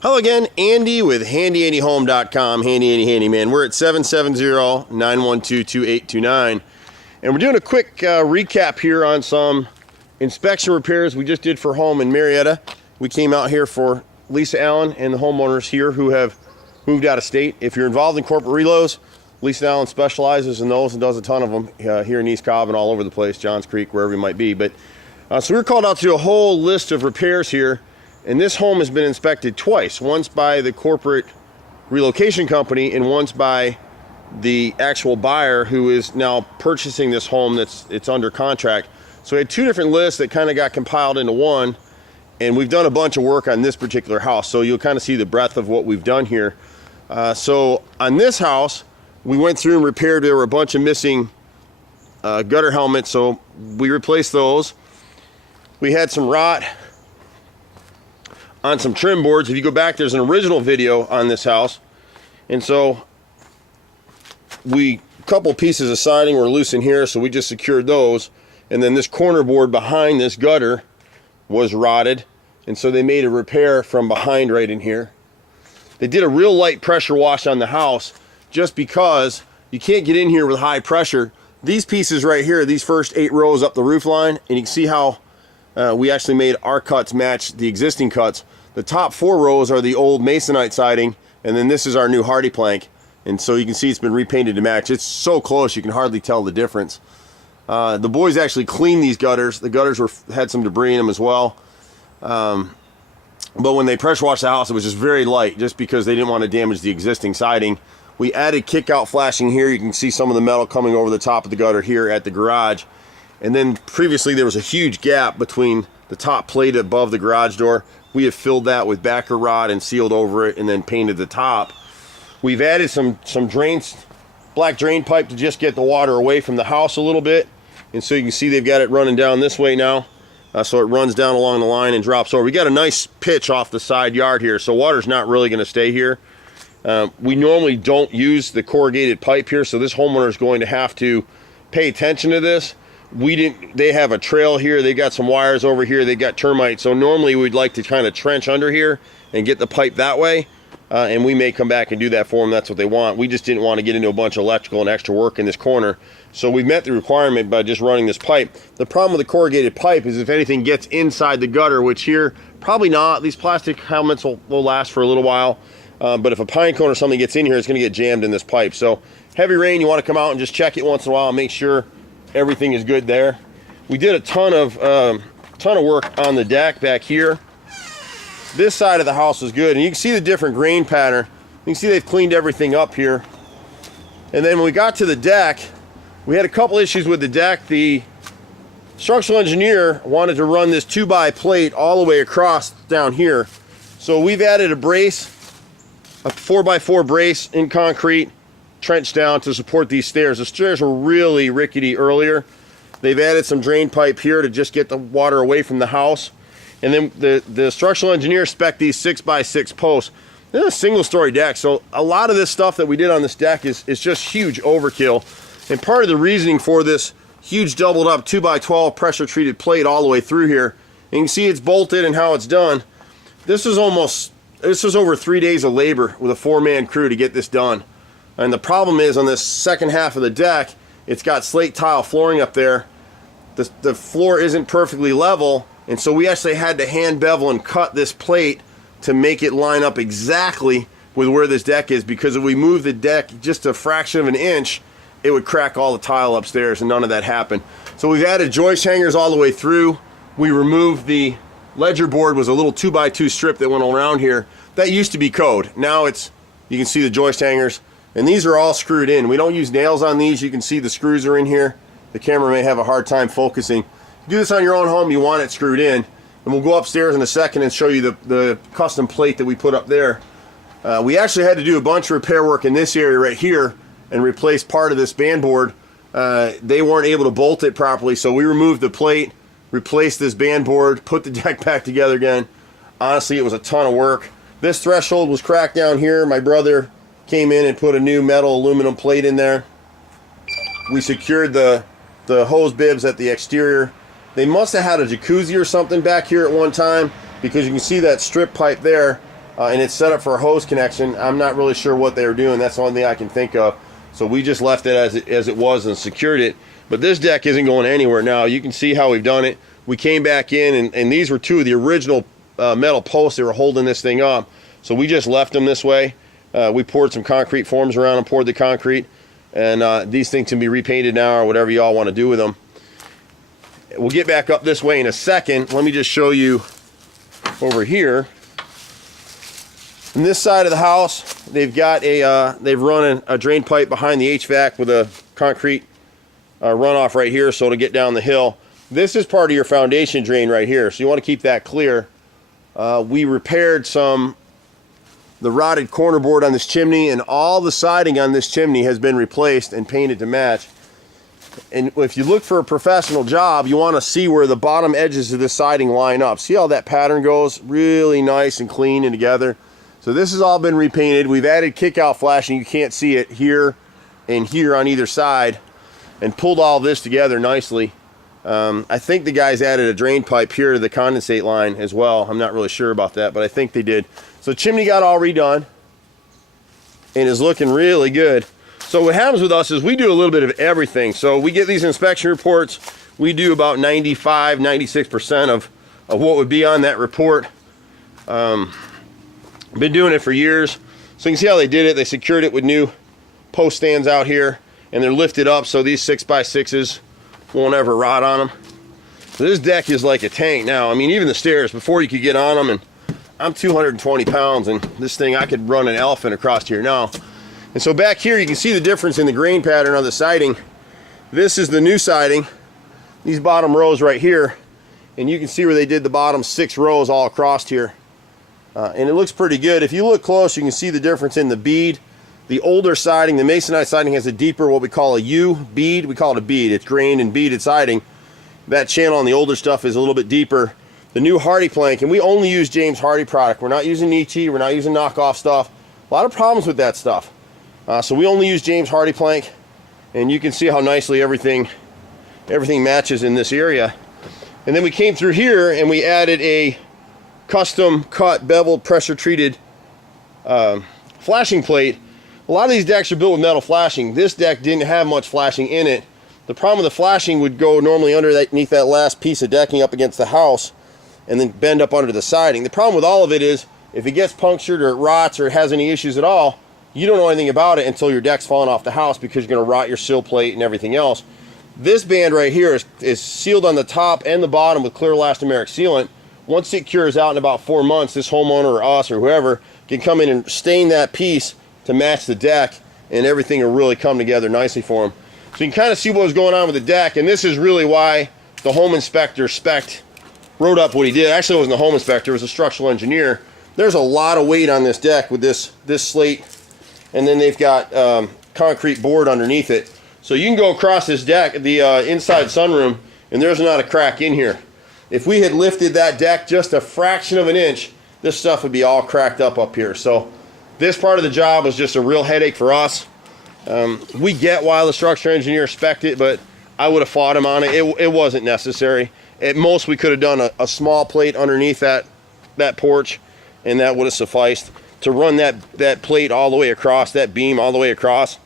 Hello again, Andy with HandyANDYHome.com, Handy Andy Handyman. We're at 770-912-2829, and we're doing a quick recap here on some inspection repairs we just did for home in Marietta. We came out here for Lisa Allen and the homeowners here who have moved out of state. If you're involved in corporate reloads, Lisa Allen specializes in those and does a ton of them here in East Cobb and all over the place, Johns Creek, wherever you might be. But so we were called out to do a whole list of repairs here. And this home has been inspected twice, once by the corporate relocation company and once by the actual buyer who is now purchasing this home it's under contract. So we had two different lists that kind of got compiled into one, and we've done a bunch of work on this particular house. So you'll kind of see the breadth of what we've done here. So on this house, we went through and repaired. There were a bunch of missing gutter helmets, so we replaced those. We had some rot on some trim boards. If you go back, there's an original video on this house, and so a couple pieces of siding were loose in here, so we just secured those. And then this corner board behind this gutter was rotted, and so they made a repair from behind right in here. They did a real light pressure wash on the house just because you can't get in here with high pressure. These pieces right here, these first 8 rows up the roof line, and you can see how we actually made our cuts match the existing cuts. The top 4 rows are the old masonite siding, and then this is our new hardy plank. And so you can see it's been repainted to match. It's so close you can hardly tell the difference. The boys actually cleaned these gutters. The gutters had some debris in them as well. But when they pressure washed the house, it was just very light, just because they didn't want to damage the existing siding. We added kick-out flashing here. You can see some of the metal coming over the top of the gutter here at the garage. And then previously there was a huge gap between the top plate above the garage door. We have filled that with backer rod and sealed over it and then painted the top. We've added some drains, black drain pipe to just get the water away from the house a little bit. And so you can see they've got it running down this way now. So it runs down along the line and drops over. We got a nice pitch off the side yard here, so water's not really going to stay here. We normally don't use the corrugated pipe here, so this homeowner is going to have to pay attention to this. They have a trail here, they got some wires over here, they got termite, so normally we'd like to kind of trench under here and get the pipe that way, and we may come back and do that for them. That's what they want. We just didn't want to get into a bunch of electrical and extra work in this corner, so we met the requirement by just running this pipe. The problem with the corrugated pipe is if anything gets inside the gutter, which here probably not. These plastic helmets will last for a little while, but if a pine cone or something gets in here, it's going to get jammed in this pipe. So heavy rain, you want to come out and just check it once in a while and make sure everything is good there. We did a ton of work on the deck back here. This side of the house is good, and you can see the different grain pattern. You can see they've cleaned everything up here. And then when we got to the deck, we had a couple issues with the deck. The structural engineer wanted to run this 2x plate all the way across down here. So we've added a brace, a 4x4 brace in concrete, trench down to support these stairs. The stairs were really rickety earlier. They've added some drain pipe here to just get the water away from the house. And then the structural engineer spec'd these 6x6 posts. This is a single story deck, so a lot of this stuff that we did on this deck is just huge overkill. And part of the reasoning for this huge doubled up 2x12 pressure treated plate all the way through here, and you can see it's bolted and how it's done. This was over 3 days of labor with a 4-man crew to get this done. And the problem is on this second half of the deck, it's got slate tile flooring up there. The floor isn't perfectly level, and so we actually had to hand bevel and cut this plate to make it line up exactly with where this deck is, because if we move the deck just a fraction of an inch, it would crack all the tile upstairs, and none of that happened. So we've added joist hangers all the way through. We removed the ledger board, was a little 2x2 strip that went around here. That used to be code. Now you can see the joist hangers. And these are all screwed in. We don't use nails on these. You can see the screws are in here. The camera may have a hard time focusing. You do this on your own home, you want it screwed in. And we'll go upstairs in a second and show you the custom plate that we put up there. We actually had to do a bunch of repair work in this area right here and replace part of this band board. They weren't able to bolt it properly, so we removed the plate, replaced this band board, put the deck back together again. Honestly, it was a ton of work. This threshold was cracked down here. My brother came in and put a new metal aluminum plate in there. We secured the hose bibs at the exterior. They must have had a jacuzzi or something back here at one time, because you can see that strip pipe there and it's set up for a hose connection. I'm not really sure what they were doing. That's the only thing I can think of. So we just left it as it was and secured it. But this deck isn't going anywhere now. You can see how we've done it. We came back in, and these were two of the original metal posts that were holding this thing up. So we just left them this way. We poured some concrete forms around and poured the concrete. And these things can be repainted now or whatever y'all want to do with them. We'll get back up this way in a second. Let me just show you over here. On this side of the house, they've got they've run a drain pipe behind the HVAC with a concrete runoff right here, so to get down the hill. This is part of your foundation drain right here, so you want to keep that clear. We repaired the rotted corner board on this chimney, and all the siding on this chimney has been replaced and painted to match. And if you look for a professional job, you want to see where the bottom edges of this siding line up. See how that pattern goes? Really nice and clean and together. So this has all been repainted. We've added kick-out flashing. You can't see it here and here on either side, and pulled all this together nicely. I think the guys added a drain pipe here to the condensate line as well. I'm not really sure about that, but I think they did. So chimney got all redone and is looking really good. So what happens with us is we do a little bit of everything. So we get these inspection reports. We do about 95, 96% of what would be on that report. Been doing it for years. So you can see how they did it. They secured it with new post stands out here, and they're lifted up so these 6x6s won't ever rot on them. So this deck is like a tank now. I mean, even the stairs, before you could get on them, and I'm 220 pounds, and this thing, I could run an elephant across here now. And so back here, you can see the difference in the grain pattern of the siding. This is the new siding, these bottom rows right here, and you can see where they did the bottom 6 rows all across here. And it looks pretty good. If you look close, you can see the difference in the bead. The older siding, the masonite siding, has a deeper, what we call a U bead. We call it a bead. It's grained and beaded siding. That channel on the older stuff is a little bit deeper. The new Hardy plank, and we only use James Hardy product. We're not using Nietzsche. We're not using knockoff stuff. A lot of problems with that stuff. So we only use James Hardy plank, and you can see how nicely everything matches in this area. And then we came through here and we added a custom cut beveled pressure treated flashing plate. A lot of these decks are built with metal flashing. This deck didn't have much flashing in it. The problem with the flashing would go normally underneath that last piece of decking up against the house and then bend up under the siding. The problem with all of it is if it gets punctured or it rots or it has any issues at all, you don't know anything about it until your deck's falling off the house, because you're going to rot your sill plate and everything else. This band right here is sealed on the top and the bottom with clear elastomeric sealant. Once it cures out in about 4 months, this homeowner or us or whoever can come in and stain that piece to match the deck, and everything will really come together nicely for them. So you can kind of see what was going on with the deck, and this is really why the home inspector wrote up what he did. Actually, it wasn't the home inspector, it was a structural engineer. There's a lot of weight on this deck with this slate, and then they've got concrete board underneath it. So you can go across this deck, the inside sunroom, and there's not a crack in here. If we had lifted that deck just a fraction of an inch, this stuff would be all cracked up here. So this part of the job was just a real headache for us. We get why the structural engineer spec'd it, but I would have fought him on it. It wasn't necessary. At most, we could have done a small plate underneath that porch, and that would have sufficed to run that plate all the way across, that beam all the way across.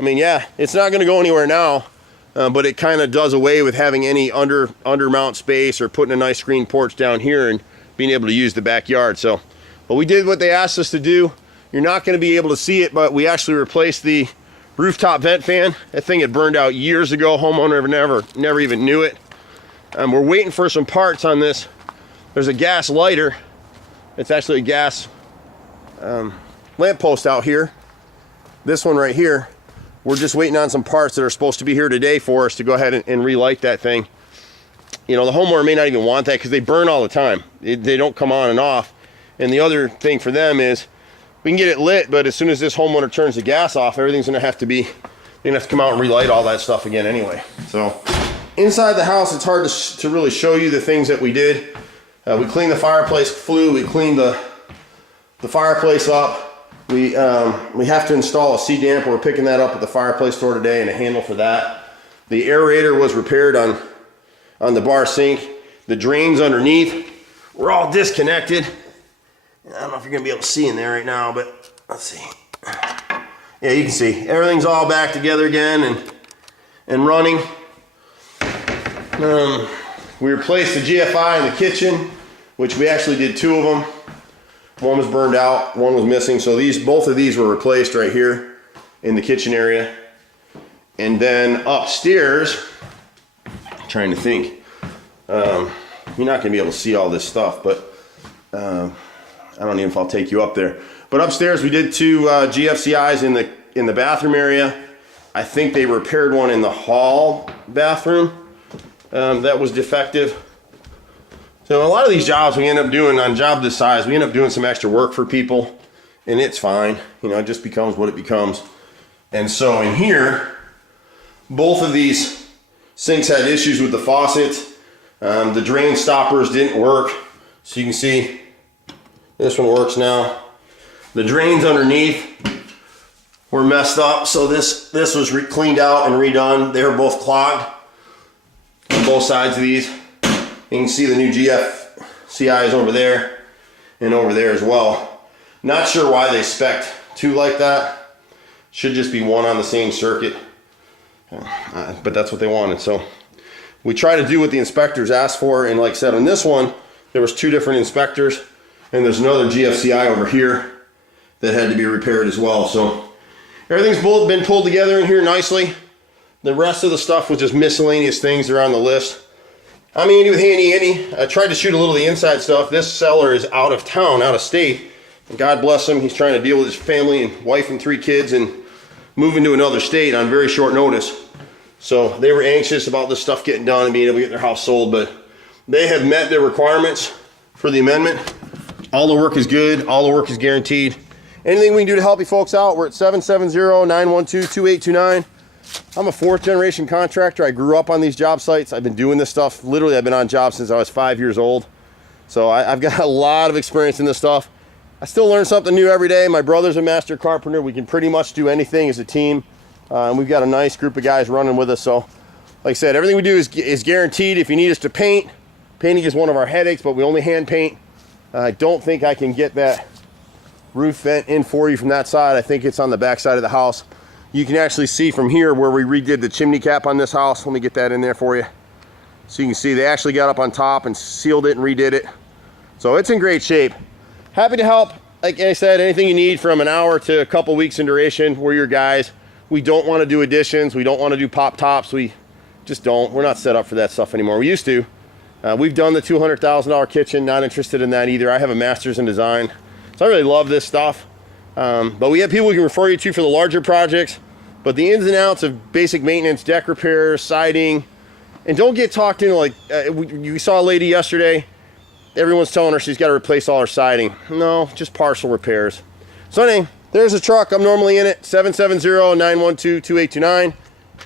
I mean, yeah, it's not going to go anywhere now, but it kind of does away with having any undermount space or putting a nice screen porch down here and being able to use the backyard. So, but we did what they asked us to do. You're not going to be able to see it, but we actually replaced the rooftop vent fan. That thing had burned out years ago. Homeowner never even knew it. We're waiting for some parts on this. There's a gas lighter. It's actually a gas lamppost out here. This one right here. We're just waiting on some parts that are supposed to be here today for us to go ahead and relight that thing. You know, the homeowner may not even want that because they burn all the time. They don't come on and off. And the other thing for them is we can get it lit, but as soon as this homeowner turns the gas off, everything's going to have to be, they're going to have to come out and relight all that stuff again anyway. So inside the house, it's hard to really show you the things that we did. We cleaned the fireplace flue. We cleaned the fireplace up. We have to install a C-damper. We're picking that up at the fireplace store today, and a handle for that. The aerator was repaired on the bar sink. The drains underneath were all disconnected, I don't know if you're gonna be able to see in there right now, but let's see. Yeah, you can see everything's all back together again and running. We replaced the GFI in the kitchen, which we actually did 2 of them. One was burned out, one was missing. So both of these were replaced right here in the kitchen area. And then upstairs, I'm trying to think. You're not gonna be able to see all this stuff, but I don't know if I'll take you up there. But upstairs we did 2 GFCIs in the bathroom area. I think they repaired one in the hall bathroom that was defective. So a lot of these jobs we end up doing on job this size, we end up doing some extra work for people, and it's fine. You know, it just becomes what it becomes. And so in here, both of these sinks had issues with the faucets. The drain stoppers didn't work. So you can see this one works now. The drains underneath were messed up, so this was cleaned out and redone. They were both clogged on both sides of these. You can see the new GFCIs over there and over there as well. Not sure why they spec'd 2 like that. Should just be 1 on the same circuit, but that's what they wanted. So we try to do what the inspectors asked for, and like I said, on this one, there was 2 different inspectors, and there's another GFCI over here that had to be repaired as well. So everything's been pulled together in here nicely. The rest of the stuff was just miscellaneous things that are on the list. I'm Andy with HandyANdy. I tried to shoot a little of the inside stuff. This seller is out of town, out of state. And God bless him, he's trying to deal with his family and wife and 3 kids and moving to another state on very short notice. So they were anxious about this stuff getting done and being able to get their house sold, but they have met their requirements for the amendment. All the work is good, all the work is guaranteed. Anything we can do to help you folks out, we're at 770-912-2829. I'm a 4th generation contractor. I grew up on these job sites. I've been doing this stuff. Literally, I've been on jobs since I was 5 years old. So I've got a lot of experience in this stuff. I still learn something new every day. My brother's a master carpenter. We can pretty much do anything as a team. And we've got a nice group of guys running with us. So like I said, everything we do is guaranteed. If you need us to paint, painting is one of our headaches, but we only hand paint. I don't think I can get that roof vent in for you from that side. I think it's on the back side of the house. You can actually see from here where we redid the chimney cap on this house. Let me get that in there for you. So you can see they actually got up on top and sealed it and redid it. So it's in great shape. Happy to help. Like I said, anything you need from an hour to a couple weeks in duration, we're your guys. We don't want to do additions. We don't want to do pop tops. We just don't. We're not set up for that stuff anymore. We used to. We've done the $200,000 kitchen. Not interested in that either. I have a master's in design. So I really love this stuff. But we have people we can refer you to for the larger projects. But the ins and outs of basic maintenance, deck repairs, siding, and don't get talked into like, you saw a lady yesterday, everyone's telling her she's got to replace all her siding. No, just partial repairs. So anyway, there's a truck. I'm normally in it, 770-912-2829.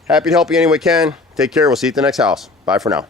Happy to help you any way I can. Take care. We'll see you at the next house. Bye for now.